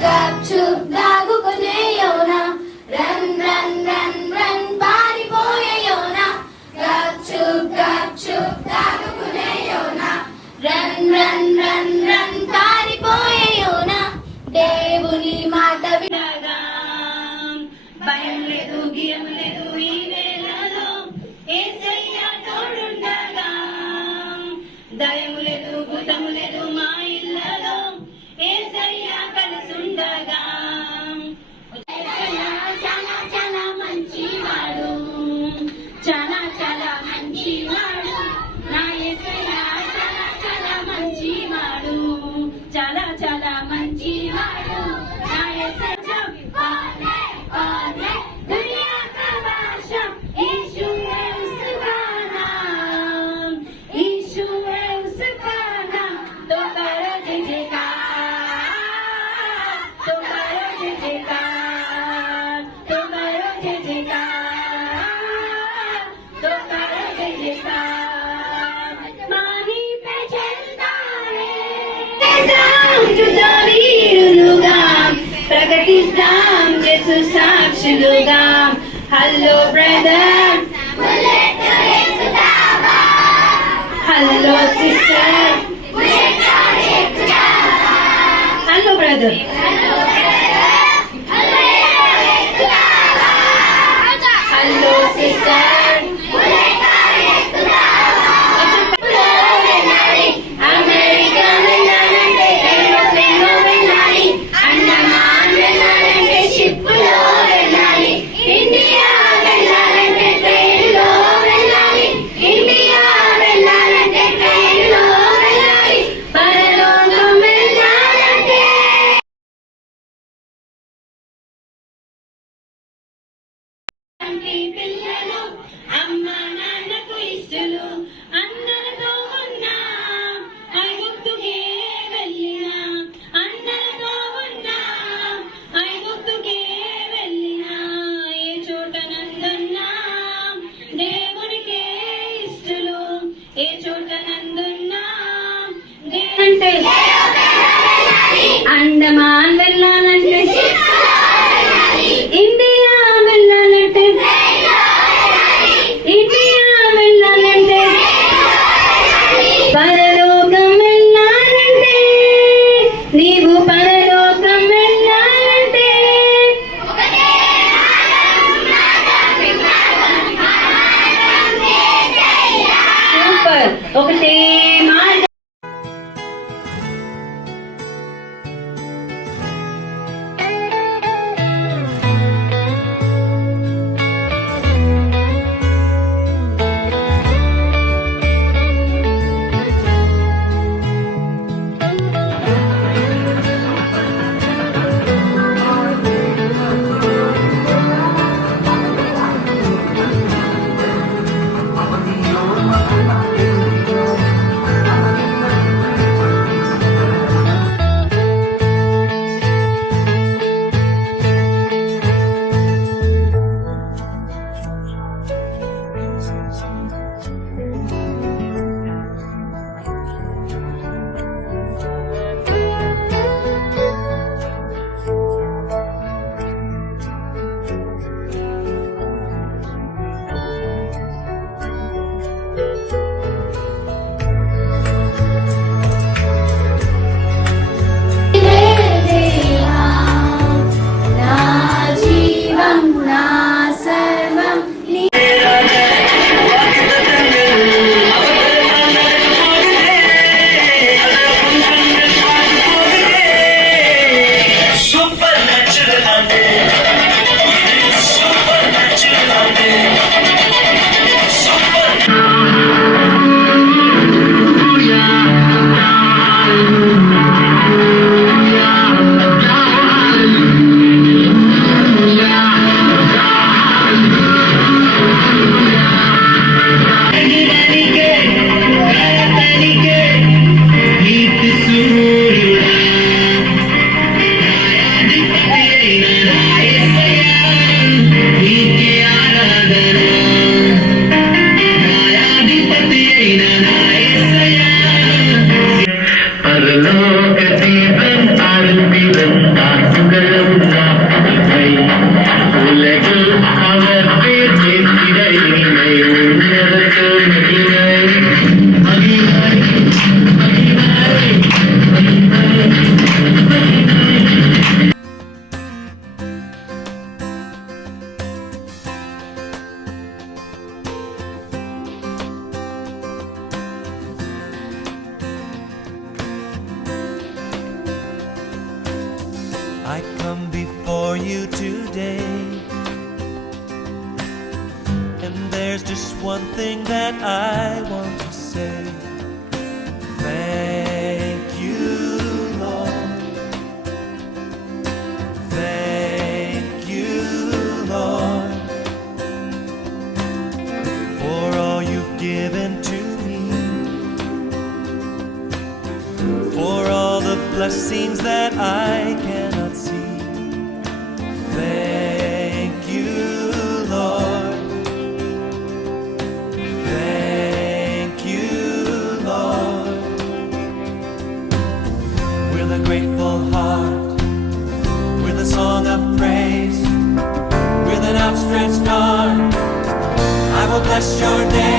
గప్చుప్ దాగుకునే యోనా run run run run పారిపోయే యోనా గప్చుప్ దాగుకునే యోనా run run run run పారిపోయే యోనా దేవుని మాట వినగా భయం లేదు గియం లేదు ఈ వేళలో యేసయ్య తోడుండగా దయము లేదు భూతము లేదు మా ఇళ్ళలో యేసయ్య కలిసుండగా చాలా చాలా మంచివాడు చాలా చాలా మంచివాడు నా యేసయ్య చాలా చాలా మంచివాడు చాలా చాలా మంచివాడు నా యేసయ్య दुनिया का बादशाह यीशु है उसका नाम यीशु है उसका नाम तो करो जय जयकार तो करो जय जयकार तो करो जय जयकार तो करो जय जयकार माही पे चलता है जुदावीरुलुगा ప్రకటిస్తాం యేసు సాక్షులుగా hello brother hello sister hello brother hello sister పిల్లలు అమ్మ నాన్నకు ఇష్టలు అన్నలతో ఉన్నా ఐగుప్తుకే వెళ్ళిన అన్నలతో ఉన్నా ఐగుప్తుకే వెళ్ళిన ఏ చోట నందున్నా దేవునికే ఇష్టలు ఏ చోట నందున్నా అంటే అండమాన్ వెళ్ళాలంటే ఇండియా వెళ్ళాలంటే ఇండియా వెళ్ళాలంటే పరలోకం వెళ్ళాలంటే నీవు పరలోకం వెళ్ళాలంటే సూపర్ ఒకటే మార్గం you today. And there's just one thing that I want to say. Thank you, Lord. Thank you, Lord, for all you've given to me, for all the blessings that I cannot see. Thank you, Lord. Thank you, Lord. With a grateful heart, with a song of praise, with an outstretched arm, I will bless your name.